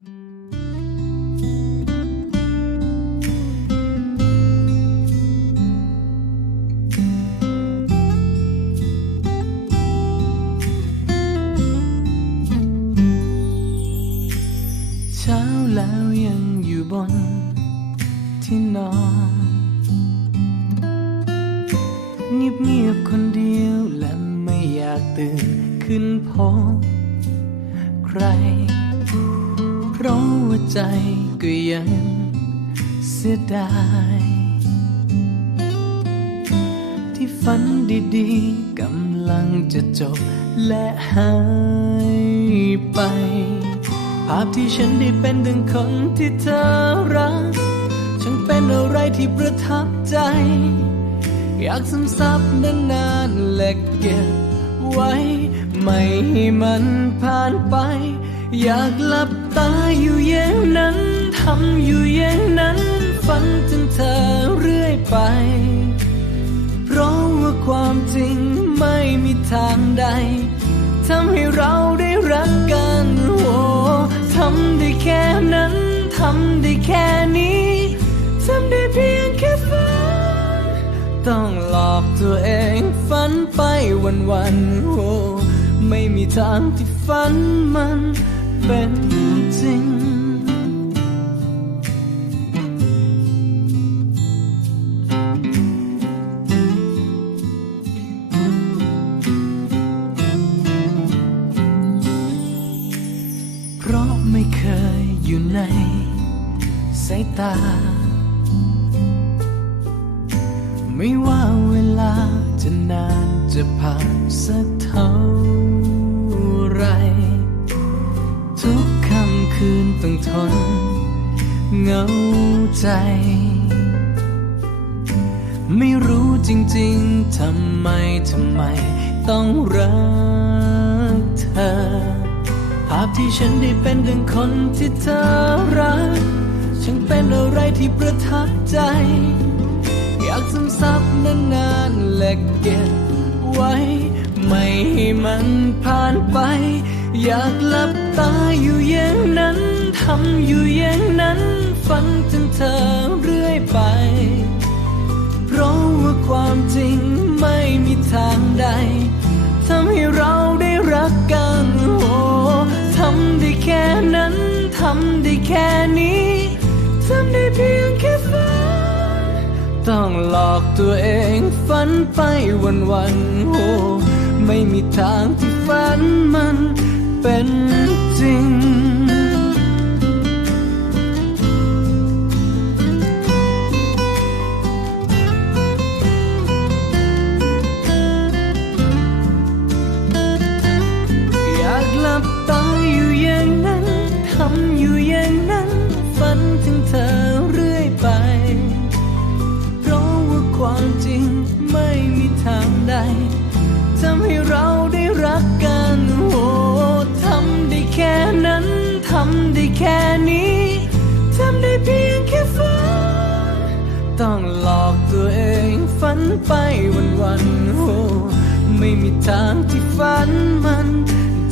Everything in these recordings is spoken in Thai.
เช้าแล้วยังอยู่บนที่นอนเงียบเงียบคนเดียวและไม่อยากตื่นขึ้นพบใคร เพราะว่าใจก็ยังเสียดาย ที่ฝันดีๆกำลังจะจบและหายไป ภาพที่ฉันได้เป็นดังคนที่เธอรักฉันเป็นอะไรที่ประทับใจ อยากซึมซับนานๆและเก็บไว้ ไม่ให้มันผ่านไป อยากหลับตาอยู่อย่างนั้น ทำอยู่อย่างนั้น ฝันถึงเธอเรื่อยไป เพราะว่าความจริงไม่มีทางใด ทำให้เราได้รักกันโอ้ทำได้แค่นั้น ทำได้แค่นี้ ทำได้เพียงแค่ฝัน ต้องหลอกตัวเองฝันไปวันๆโอ้ไม่มีทางที่ฝันมัน เป็นจริง เพราะไม่เคยอยู่ในสายตา ไม่ว่าเวลาจะนานจะผ่านสัก เหงาใจ ไม่รู้จริงๆ ทำไม ทำไม ต้องรักเธอ ภาพที่ฉันได้เป็นดังคนที่เธอรัก ฉันเป็นอะไรที่ประทับใจ อยากซึมซับนานๆและเก็บไว้ ไม่ให้มันผ่านไป อยากหลับตาอยู่อย่างนั้น ทำอยู่อย่างนั้น ฝันถึงเธอเรื่อยไป เพราะว่าความจริงไม่มีทางใดทำให้เราได้รักกันโอ้ทำได้แค่นั้น ทำได้แค่นี้ ทำได้เพียงแค่ฝัน ต้องหลอกตัวเองฝันไปวันๆโอ้ไม่มีทางที่ฝันมัน ทำอยู่อย่างนั้น ฝันถึงเธอเรื่อยไป เพราะว่าความจริงไม่มีทางใดทำให้เราได้รักกันโอ้ทำได้แค่นั้น ทำได้แค่นี้ ทำได้เพียงแค่ฝัน ต้องหลอกตัวเองฝันไปวันๆโอ้ไม่มีทางที่ฝันมัน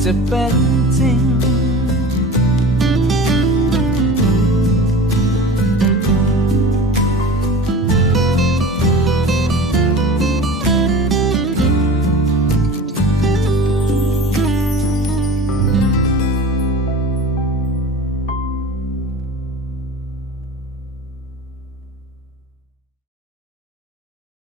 จะเป็นจริง